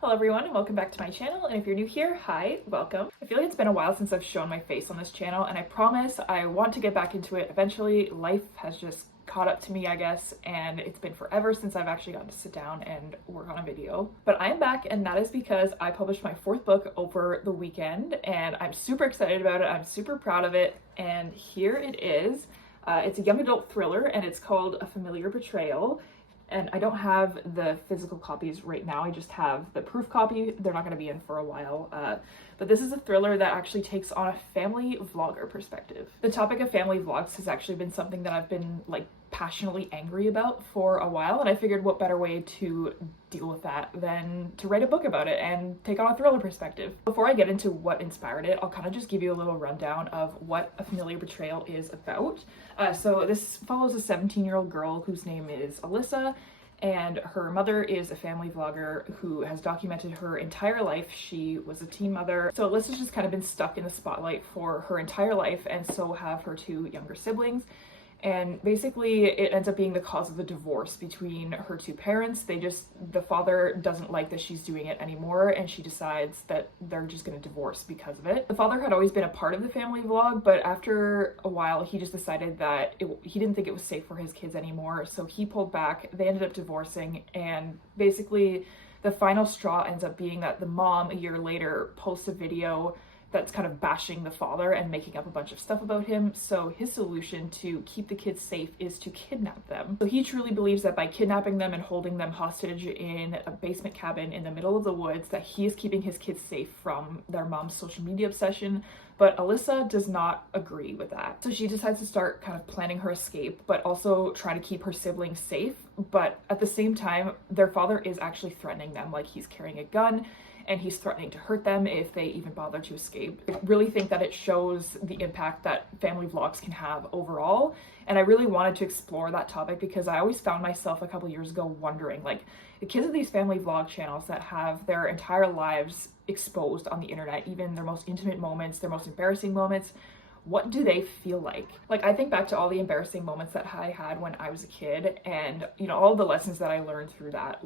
Hello everyone and welcome back to my channel, and if you're new here, hi, welcome. I feel like it's been a while since I've shown my face on this channel, and I promise I want to get back into it eventually. Life has just caught up to me, I guess, and it's been forever since I've actually gotten to sit down and work on a video. But I am back, and that is because I published my 4th book over the weekend, and I'm super excited about it. I'm super proud of it, and here it is. It's a young adult thriller, and it's called A Familiar Betrayal. And I don't have the physical copies right now, I just have the proof copy. They're not going to be in for a while. But this is a thriller that actually takes on a family vlogger perspective. The topic of family vlogs has actually been something that I've been passionately angry about for a while, and I figured what better way to deal with that than to write a book about it and take on a thriller perspective. Before I get into what inspired it, I'll kind of just give you a little rundown of what A Familiar Betrayal is about. So this follows a 17-year-old girl whose name is Alyssa, and her mother is a family vlogger who has documented her entire life. She was a teen mother. So Alyssa's just kind of been stuck in the spotlight for her entire life, and so have her 2 younger siblings. And basically it ends up being the cause of the divorce between her 2 parents. The father doesn't like that she's doing it anymore, and she decides that they're just gonna divorce because of it. The father had always been a part of the family vlog, but after a while he just decided that he didn't think it was safe for his kids anymore, so he pulled back. They ended up divorcing, and basically the final straw ends up being that the mom, a year later, posts a video that's kind of bashing the father and making up a bunch of stuff about him. So his solution to keep the kids safe is to kidnap them. So he truly believes that by kidnapping them and holding them hostage in a basement cabin in the middle of the woods, that he is keeping his kids safe from their mom's social media obsession. But Alyssa does not agree with that. So she decides to start kind of planning her escape, but also try to keep her siblings safe. But at the same time, their father is actually threatening them, like he's carrying a gun, and he's threatening to hurt them if they even bother to escape. I really think that it shows the impact that family vlogs can have overall, and I really wanted to explore that topic because I always found myself a couple years ago wondering, the kids of these family vlog channels that have their entire lives exposed on the internet, even their most intimate moments, their most embarrassing moments, what do they feel like? I think back to all the embarrassing moments that I had when I was a kid, and all the lessons that I learned through that.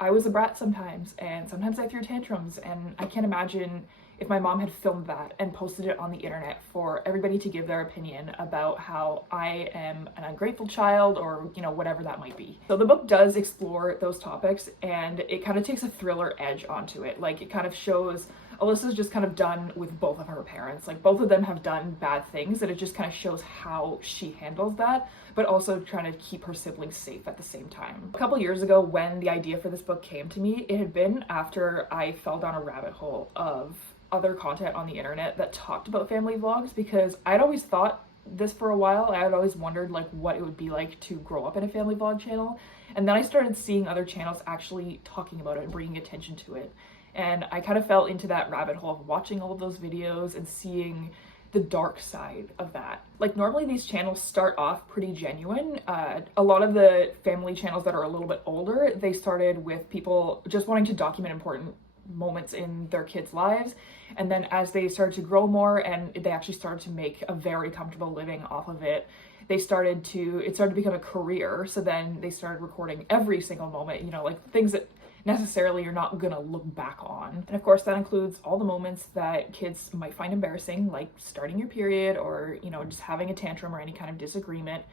I was a brat sometimes, and sometimes I threw tantrums, and I can't imagine if my mom had filmed that and posted it on the internet for everybody to give their opinion about how I am an ungrateful child, or whatever that might be. So the book does explore those topics, and it kind of takes a thriller edge onto it. It kind of shows Alyssa's just kind of done with both of her parents. Both of them have done bad things, and it just kind of shows how she handles that, but also trying to keep her siblings safe at the same time. A couple years ago, when the idea for this book came to me, it had been after I fell down a rabbit hole of other content on the internet that talked about family vlogs, because I'd always thought this for a while. I had always wondered what it would be like to grow up in a family vlog channel, and then I started seeing other channels actually talking about it and bringing attention to it. And I kind of fell into that rabbit hole of watching all of those videos and seeing the dark side of that. Normally these channels start off pretty genuine. A lot of the family channels that are a little bit older, they started with people just wanting to document important moments in their kids' lives. And then as they started to grow more and they actually started to make a very comfortable living off of it, it started to become a career. So then they started recording every single moment, things that necessarily you're not gonna look back on. And of course that includes all the moments that kids might find embarrassing, like starting your period, or just having a tantrum or any kind of disagreement.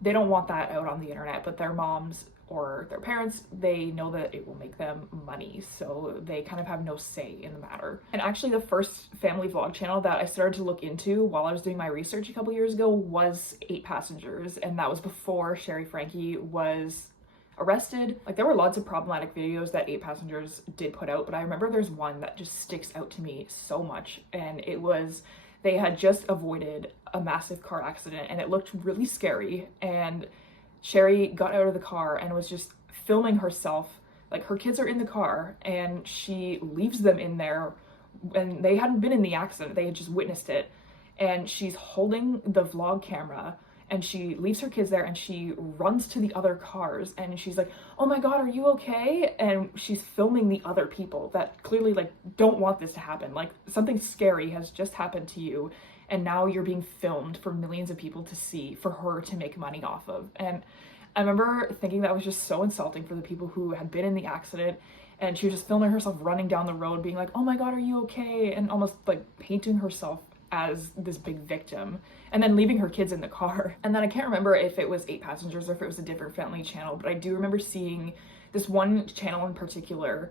They don't want that out on the internet, but their moms or their parents, they know that it will make them money, so they kind of have no say in the matter. And actually the first family vlog channel that I started to look into while I was doing my research a couple years ago was 8 Passengers, and that was before Sherry Frankie was arrested. There were lots of problematic videos that 8 Passengers did put out, but I remember there's one that just sticks out to me so much, and it was they had just avoided a massive car accident, and it looked really scary, and Sherry got out of the car and was just filming herself. Her kids are in the car, and she leaves them in there, and they hadn't been in the accident, they had just witnessed it, and she's holding the vlog camera, and she leaves her kids there, and she runs to the other cars, and she's like, "Oh my god, are you okay?" And she's filming the other people that clearly don't want this to happen. Something scary has just happened to you, and now you're being filmed for millions of people to see, for her to make money off of. And I remember thinking that was just so insulting for the people who had been in the accident, and she was just filming herself running down the road being like, oh my god, are you okay, and almost like painting herself as this big victim, and then leaving her kids in the car. And then I can't remember if it was 8 Passengers or if it was a different family channel, but I do remember seeing this one channel in particular,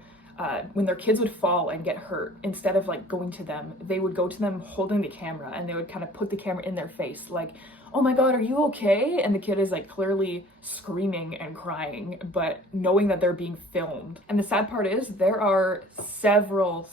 when their kids would fall and get hurt, instead of like going to them, they would go to them holding the camera, and they would kind of put the camera in their face like, oh my god, are you okay? And the kid is like clearly screaming and crying, but knowing that they're being filmed. And the sad part is there are several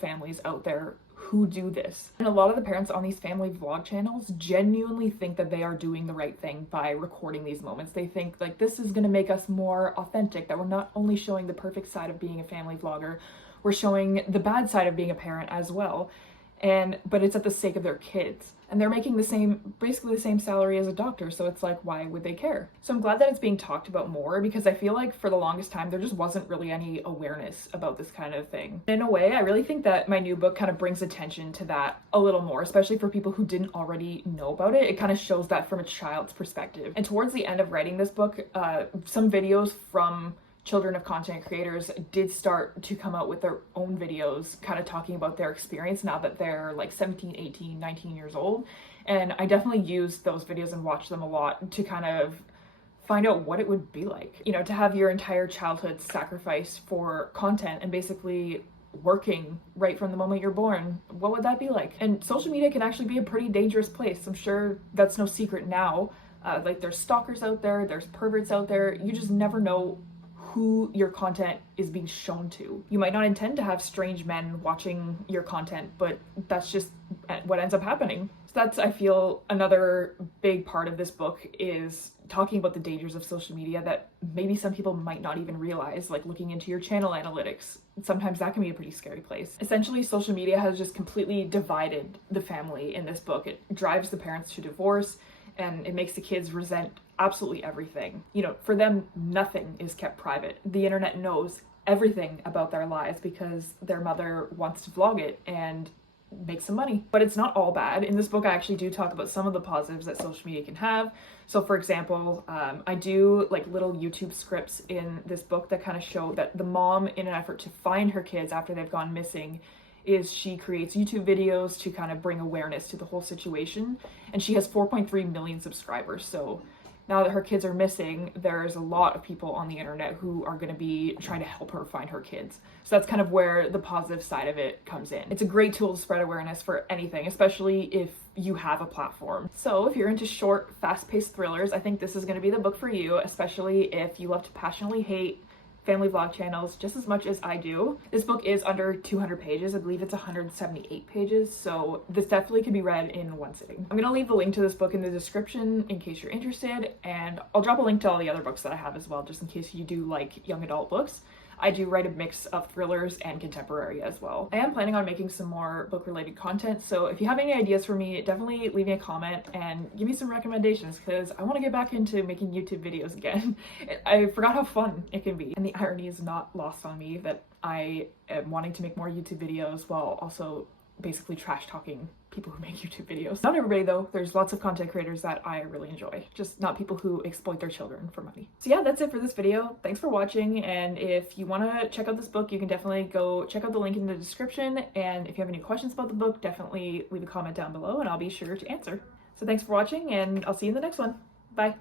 families out there who do this. And a lot of the parents on these family vlog channels genuinely think that they are doing the right thing by recording these moments. They think like, this is gonna make us more authentic, that we're not only showing the perfect side of being a family vlogger, we're showing the bad side of being a parent as well. But it's at the sake of their kids. And they're making basically the same salary as a doctor, so it's like, why would they care? So I'm glad that it's being talked about more, because I feel like for the longest time there just wasn't really any awareness about this kind of thing. In a way, I really think that my new book kind of brings attention to that a little more, especially for people who didn't already know about it. It kind of shows that from a child's perspective. And towards the end of writing this book, some videos from children of content creators did start to come out with their own videos kind of talking about their experience now that they're like 17, 18, 19 years old. And I definitely used those videos and watched them a lot to kind of find out what it would be like, you know, to have your entire childhood sacrificed for content and basically working right from the moment you're born. What would that be like? And social media can actually be a pretty dangerous place. I'm sure that's no secret now. Like there's stalkers out there, there's perverts out there. You just never know who your content is being shown to. You might not intend to have strange men watching your content, but that's just what ends up happening. So that's, I feel, another big part of this book is talking about the dangers of social media that maybe some people might not even realize, like looking into your channel analytics. Sometimes that can be a pretty scary place. Essentially, social media has just completely divided the family in this book. It drives the parents to divorce, and it makes the kids resent absolutely everything. You know, for them, nothing is kept private. The internet knows everything about their lives because their mother wants to vlog it and make some money. But it's not all bad. In this book, I actually do talk about some of the positives that social media can have. So for example, I do like little YouTube scripts in this book that kind of show that the mom, in an effort to find her kids after they've gone missing, is she creates YouTube videos to kind of bring awareness to the whole situation. And she has 4.3 million subscribers. So now that her kids are missing, there's a lot of people on the internet who are going to be trying to help her find her kids. So that's kind of where the positive side of it comes in. It's a great tool to spread awareness for anything, especially if you have a platform. So if you're into short, fast-paced thrillers, I think this is going to be the book for you, especially if you love to passionately hate family vlog channels just as much as I do. This book is under 200 pages. I believe it's 178 pages, so this definitely can be read in one sitting. I'm gonna leave the link to this book in the description in case you're interested, and I'll drop a link to all the other books that I have as well, just in case you do like young adult books. I do write a mix of thrillers and contemporary as well. I am planning on making some more book-related content, so if you have any ideas for me, definitely leave me a comment and give me some recommendations, because I want to get back into making YouTube videos again. I forgot how fun it can be, and the irony is not lost on me that I am wanting to make more YouTube videos while also basically trash talking people who make YouTube videos. Not everybody though, there's lots of content creators that I really enjoy, just not people who exploit their children for money. So yeah, that's it for this video. Thanks for watching, and if you want to check out this book, you can definitely go check out the link in the description, and if you have any questions about the book, definitely leave a comment down below and I'll be sure to answer. So thanks for watching, and I'll see you in the next one. Bye.